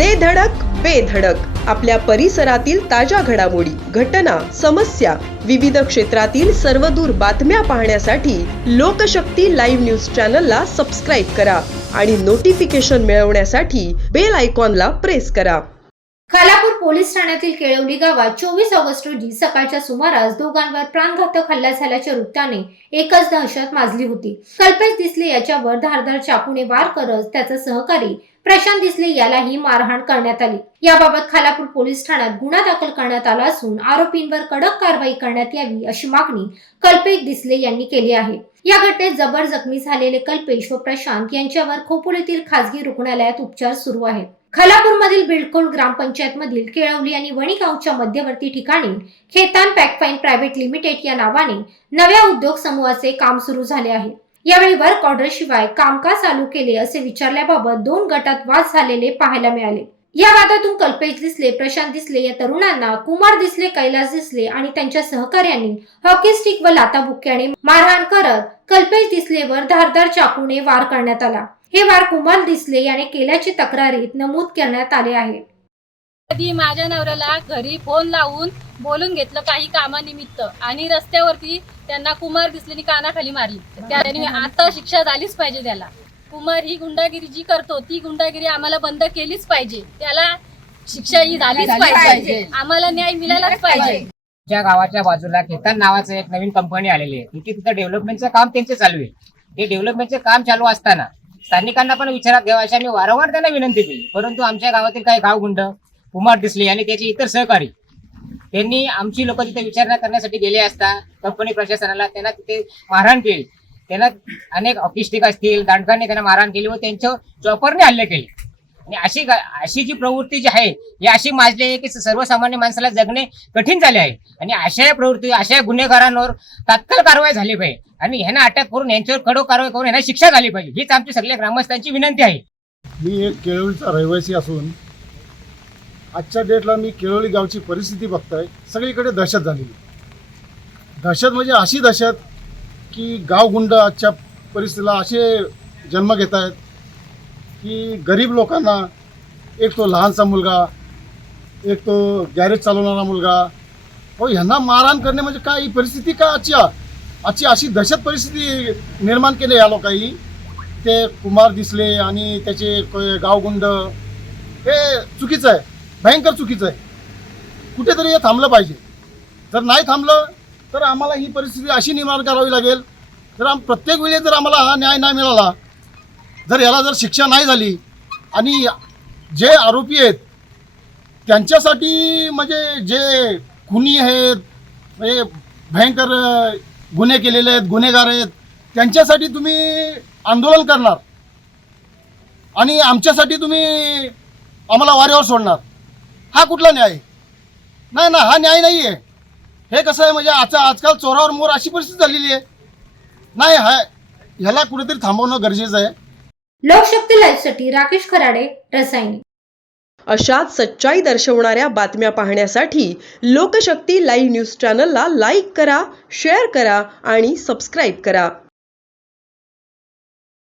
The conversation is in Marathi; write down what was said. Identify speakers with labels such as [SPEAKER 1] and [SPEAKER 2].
[SPEAKER 1] दे धडक बेधडक आपल्या परिसरातील ताज्या घडामोडी घटना समस्या विविध क्षेत्रातील सर्वदूर बातम्या पाहण्यासाठी लोकशक्ती लाईव्ह न्यूज चॅनलला सबस्क्राईब करा आणि नोटिफिकेशन मिळवण्यासाठी बेल आयकॉनला प्रेस करा.
[SPEAKER 2] खालापूर पोलीस ठाण्यातील केळवली गावात चोवीस ऑगस्ट रोजी सकाळच्या सुमारास दोघांवर प्राणघातक हल्ला झाल्याच्या वृत्ताने एकच दहशत माजली होती. कल्पेश दिसले याच्यावर धारधार चाकूने वार करत त्याचा सहकारी प्रशांत दिसले यालाही मारहाण करण्यात आली. याबाबत खालापूर पोलीस ठाण्यात गुन्हा दाखल करण्यात आला असून आरोपींवर कडक कारवाई करण्यात यावी अशी मागणी कल्पेश दिसले यांनी केली आहे. या घटनेत जबर जखमी झालेले कल्पेश व प्रशांत यांच्यावर खोपोलीतील खासगी रुग्णालयात उपचार सुरू आहेत. खालापूरमधील बिल्डकोल ग्रामपंचायत मधील केळवली आणि वणी गावच्या मध्यवर्ती ठिकाणी खेतान पॅकफाईन प्रायव्हेट लिमिटेड या नावाने नव्या उद्योग समूहाचे काम सुरू झाले आहे. यावेळी वर्क ऑर्डर शिवाय कामकाज चालू केले असे विचारल्याबाबत दोन गटात वाद झालेले पाहायला मिळाले. या वादातून कल्पेश दिसले प्रशांत दिसले या तरुणांना कुमार दिसले कैलास दिसले आणि त्यांच्या सहकार्यांनी हॉकी स्टिक व लाताबुक्क्याने मारहाण करत कल्पेश दिसलेवर धारदार चाकूने वार करण्यात आला. हे वार कुमार दिसले याने केल्याची तक्रारीत नमूद करण्यात आले आहे.
[SPEAKER 3] कधी माझ्या नवऱ्याला घरी फोन लावून बोलून घेतलं काही कामानिमित्त आणि रस्त्यावरती त्यांना कुमार दिसलेली कानाखाली मारली. त्याने आता शिक्षा झालीच पाहिजे त्याला. कुमार ही गुंडागिरी जी करतो. ती गुंडागिरी आम्हाला बंद केलीच पाहिजे. त्याला शिक्षा ही झालीच पाहिजे. आम्हाला न्याय मिळालाच पाहिजे.
[SPEAKER 4] त्या गावाच्या बाजूला खेतान नावाचं एक नवीन कंपनी आलेली आहे. तिथे तिथं डेव्हलपमेंटचं काम त्यांचे चालू आहे. ते डेव्हलपमेंटचे काम चालू असताना स्थानिकांना पण विचारात घ्यावं अशी आम्ही वारंवार त्यांना विनंती केली. परंतु आमच्या गावातील काही गावगुंड कुमार डिसले आणि त्याचे इतर सहकारी त्यांनी आमची लोक तिथे विचारणा करण्यासाठी गेले असता कंपनी प्रशासनाला त्यांना तिथे मारहाण केली. त्यांना अनेक ऑफिस्टिक असतील दांडकांनी त्यांना मारहाण केली व त्यांच्यावर चॉपरने हल्ले केले. आणि अशी अशी जी प्रवृत्ती जी आहे ही अशी माजली आहे की सर्वसामान्य माणसाला जगणे कठीण झाले आहे. आणि अशा प्रवृत्ती अशा गुन्हेगारांवर तात्काळ कारवाई झाली पाहिजे. आणि ह्यांना अटक करून यांच्यावर कडक कारवाई करून यांना शिक्षा झाली पाहिजे. हीच आमची सगळ्या ग्रामस्थांची विनंती आहे.
[SPEAKER 5] मी एक केळवीचा रहिवासी असून आजच्या डेटला मी केळवली गावची परिस्थिती बघताय. सगळीकडे दहशत झालेली. दहशत म्हणजे अशी दहशत की गावगुंड आजच्या परिस्थितीला असे जन्म घेत आहेत की गरीब लोकांना एक तो लहानसा मुलगा एक तो गॅरेज चालवणारा मुलगा हो ह्यांना मारहाण करणे म्हणजे काय? ही परिस्थिती का आजची आजची अशी दहशत परिस्थिती निर्माण केली या लोकांनी? ते कुमार दिसले आणि त्याचे गावगुंड हे चुकीचं आहे. भयंकर चुकीचं आहे. कुठेतरी हे थांबलं पाहिजे. जर नाही थांबलं तर आम्हाला ही परिस्थिती अशी निर्माण करावी लागेल. तर आम प्रत्येक वेळी जर आम्हाला हा न्याय नाही मिळाला जर याला जर शिक्षा नाही झाली आणि जे आरोपी आहेत त्यांच्यासाठी म्हणजे जे खुनी आहेत म्हणजे भयंकर गुन्हे केलेले आहेत गुन्हेगार आहेत त्यांच्यासाठी तुम्ही आंदोलन करणार. आणि आमच्यासाठी तुम्ही आम्हाला वारेवर सोडणार. हा कुठला न्याय? नाही ना हा न्याय नाही आहे हे कसं आहे म्हणजे आजचा आजकाल चोरावर मोर अशी परिस्थिती झालेली आहे. नाही हा ह्याला कुठेतरी थांबवणं गरजेचं आहे.
[SPEAKER 2] लोकशक्ती लाईव्हसाठी राकेश खराडे रसायनी.
[SPEAKER 1] अशाच सच्चाई दर्शवणाऱ्या बातम्या पाहण्यासाठी लोकशक्ती लाईव्ह न्यूज चॅनलला लाईक करा शेअर करा आणि सबस्क्राईब करा.